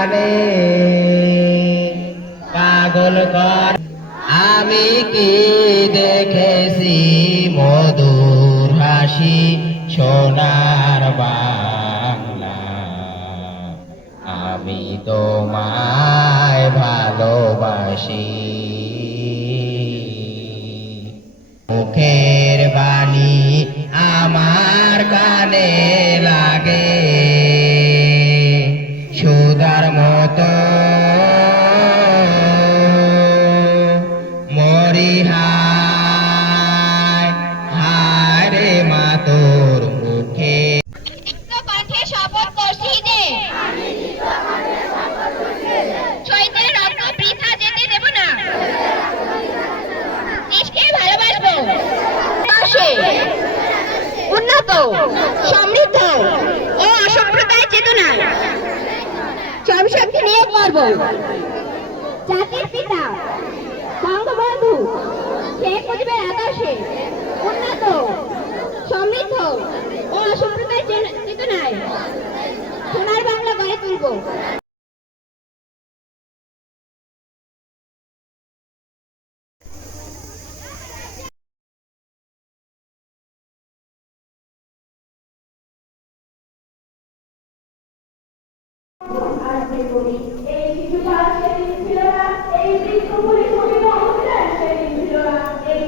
গানে পাগল কর। আমি কি দেখেছি মধুর হাসি সোনার বাংলা, আমি তোমায় ভালোবাসি। মুখের বাণী আমার কানে লাগে সুধার মতো, মরি হায় হায় রে মা তোর মুখে। কণ্ঠে শপথ করছি যে শহীদের রক্ত বৃথা যেতে দেব না, দেশকে ভালোবাসবো, উন্নত সমৃদ্ধ ও অসাম্প্রদায়িক চেতনায় সর্বশক্তি নিয়োগ করব। জাতির পিতা বঙ্গবন্ধু শেখ মুজিবের আদর্শে উন্নত সমৃদ্ধ ও অসাম্প্রদায়িক চেতনায় সোনার বাংলা গড়ে তুলব। এই শিশুপাল সেদিন ছিল না, এই বৃক্ষগুলি ছবি সেদিন ছিল না, এই